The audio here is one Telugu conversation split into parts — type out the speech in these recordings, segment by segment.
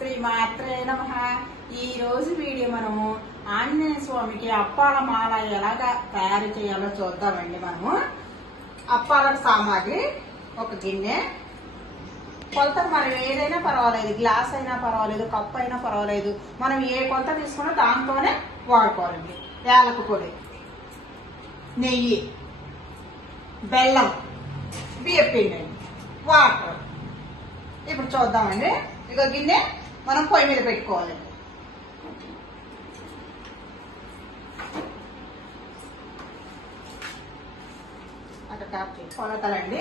శ్రీ మాత్రే నమ. ఈ రోజు వీడియో మనము ఆంజనేయ స్వామికి అప్పాల మాల ఎలాగా తయారు చేయాలో చూద్దామండి మనము. అప్పాల సామాగ్రి ఒక గిన్నె. కొలత మనం ఏదైనా పర్వాలేదు గ్లాస్ అయినా పర్వాలేదు కప్ అయినా పర్వాలేదు మనం ఏ కొలత తీసుకున్నా దాంతోనే వాడుకోవాలండి. యాలక పొడి నెయ్యి బెల్లం బియ్యపిండి వాటర్. ఇప్పుడు చూద్దామండి. ఇక గిన్నె. మనం పొయ్యి మీద పెట్టుకోవాలండి అట్లా ట్యాప్ చేయి. కొలతలండి.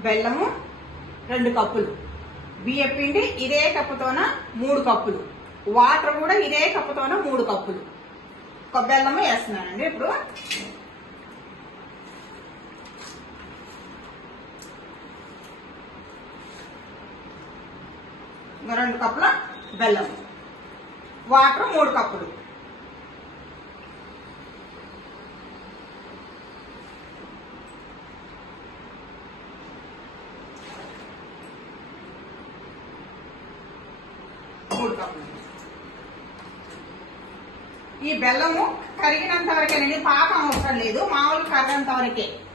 బెల్లము రెండు కప్పులు. బియ్య పిండి ఇదే కప్పుతోన మూడు కప్పులు. వాటర్ కూడా ఇదే కప్పుతోన మూడు కప్పులు. ఒక బెల్లము వేస్తున్నానండి ఇప్పుడు. రెండు కప్పుల బెల్లం. వాటర్ మూడు కప్పులు. మూడు కప్పులు. ఈ బెల్లము కరిగినంత వరకేనండి పాకం అవసరం లేదు మామూలు కరిగినంత వరకే.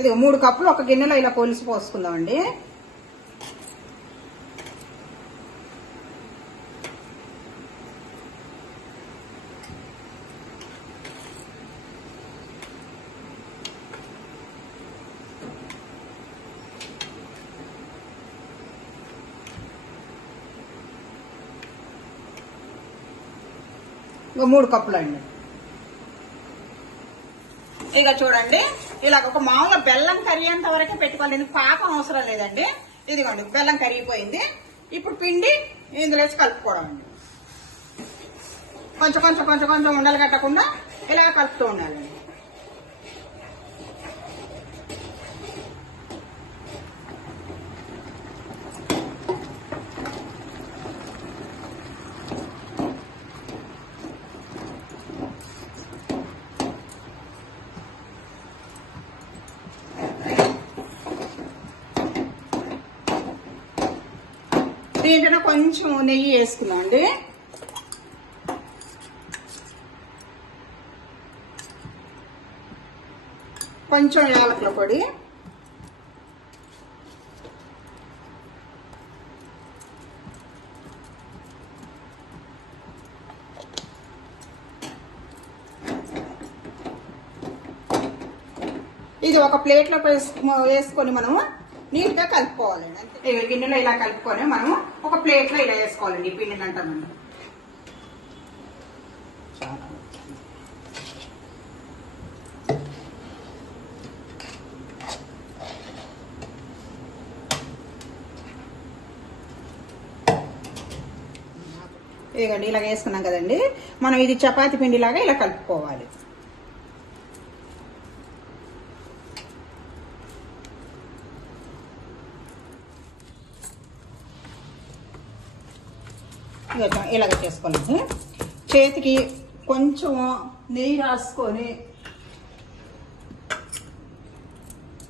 ఇది మూడు కప్పులు ఒక గిన్నెలో ఇలా కొలిసి పోసుకుందామండి. మూడు కప్పులు అండి ఇక చూడండి. ఇలా ఒక మామూలుగా బెల్లం కర్రీ అంత వరకే పెట్టుకోవాలి. ఎందుకు పాకం అవసరం లేదండి. ఇదిగోండి బెల్లం కరిగిపోయింది. ఇప్పుడు పిండి ఇందులో వేసి కలుపుకోవడం అండి. కొంచెం కొంచెం కొంచెం కొంచెం ఉండలు కట్టకుండా ఇలా కలుపుతూ ఉండాలండి. దీంట్లో కొంచెం నెయ్యి వేసుకున్నాం అండి. కొంచెం యాలకుల పొడి. ఇది ఒక ప్లేట్లో వేసుకొని మనము నీట్గా కలుపుకోవాలండి అంతే. గిన్నెలో ఇలా కలుపుకొని మనము ఒక ప్లేట్లో ఇలా వేసుకోవాలండి పిండిని అంతా మనం. ఇదిగోండి ఇలా వేసుకున్నాం కదండి. మనం ఇది చపాతి పిండిలాగా ఇలా కలుపుకోవాలి. ఇలాగ చేసుకోవాలి చేతికి కొంచెం నెయ్యి రాసుకొని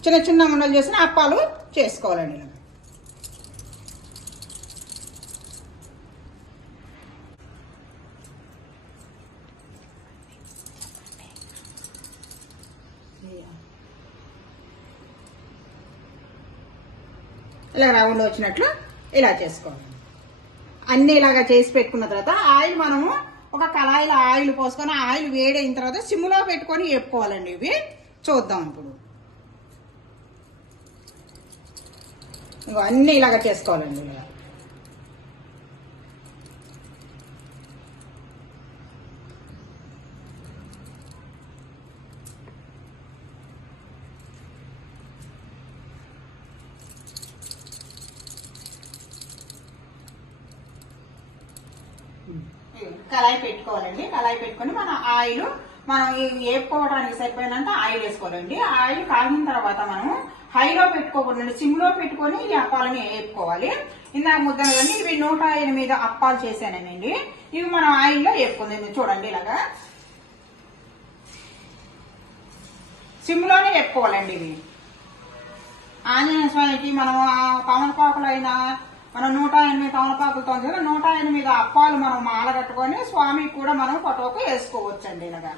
చిన్న చిన్న ఉండలు చేసిన అప్పాలు చేసుకోవాలండి ఇలా ఇలా రౌండ్ వచ్చినట్లు ఇలా చేసుకోవాలి. అన్ని ఇలాగా చేసి పెట్టుకున్న తర్వాత ఆయిల్ మనము ఒక కళాయిలో ఆయిల్ పోసుకొని ఆయిల్ వేడైన తర్వాత సిమ్లో పెట్టుకొని వేపుకోవాలండి ఇవి. చూద్దాం ఇప్పుడు. ఇంకో అన్ని ఇలాగ చేసుకోవాలండి ఇలా. కళాయి పెట్టుకోవాలండి. కళాయి పెట్టుకొని మన ఆయిల్ మనం వేపుకోవడానికి సరిపోయినంత ఆయిల్ వేసుకోవాలండి. ఆయిల్ కాగిన తర్వాత మనం హైలో పెట్టుకోకుండా సిమ్లో పెట్టుకొని ఈ అప్పాలని వేపుకోవాలి ఇందాక ముద్దలు కానీ ఇవి నూట ఎనిమిది అప్పాలు చేశానండి ఇవి మనం ఆయిల్లో వేపుకుంది చూడండి ఇలాగా. సిమ్లోనే వేపుకోవాలండి ఇవి. ఆంజనేయ స్వామికి మనం పవన్ కోకలైనా మనం నూట ఎనిమిది తమలపాకులతో నూట ఎనిమిది అప్పాలు మనం మాల కట్టుకొని స్వామికి కూడా మనం ఫోటోకి వేసుకోవచ్చండి ఇలాగా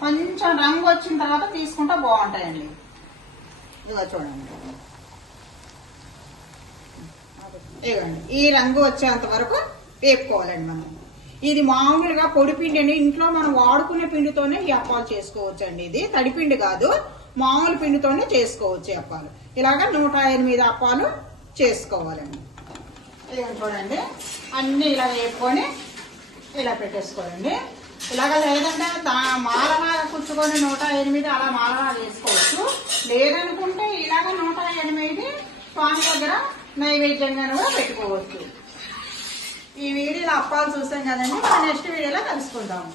కొంచెం రంగు వచ్చిన తర్వాత తీసుకుంటే బాగుంటాయండి. ఇదిగో చూడండి. ఇవ్వండి ఈ రంగు వచ్చేంత వరకు వేపుకోవాలండి మనం. ఇది మామూలుగా పొడిపిండి అండి ఇంట్లో మనం వాడుకునే పిండితోనే ఈ అప్పాలు చేసుకోవచ్చు అండి ఇది. తడిపిండి కాదు మామూలు పిండితోనే చేసుకోవచ్చు అప్పాలు. ఇలాగ నూట ఎనిమిది అప్పాలు చేసుకోవాలండి. ఇదిగోండి చూడండి అన్ని ఇలా వేపుకొని ఇలా పెట్టేసుకోవాలండి. ఇలాగ లేదంటే దా- మాలగా కుచ్చుకొని నూట ఎనిమిది అలా మాలగా వేసుకోవచ్చు. లేదనుకుంటే ఇలాగ నూట ఎనిమిది స్వామి దగ్గర నైవేద్యంగా కూడా పెట్టుకోవచ్చు. ఈ వీడియోలో అప్పాలు చూసాం కదండి నెక్స్ట్ వీడియోలో కలుసుకుందాము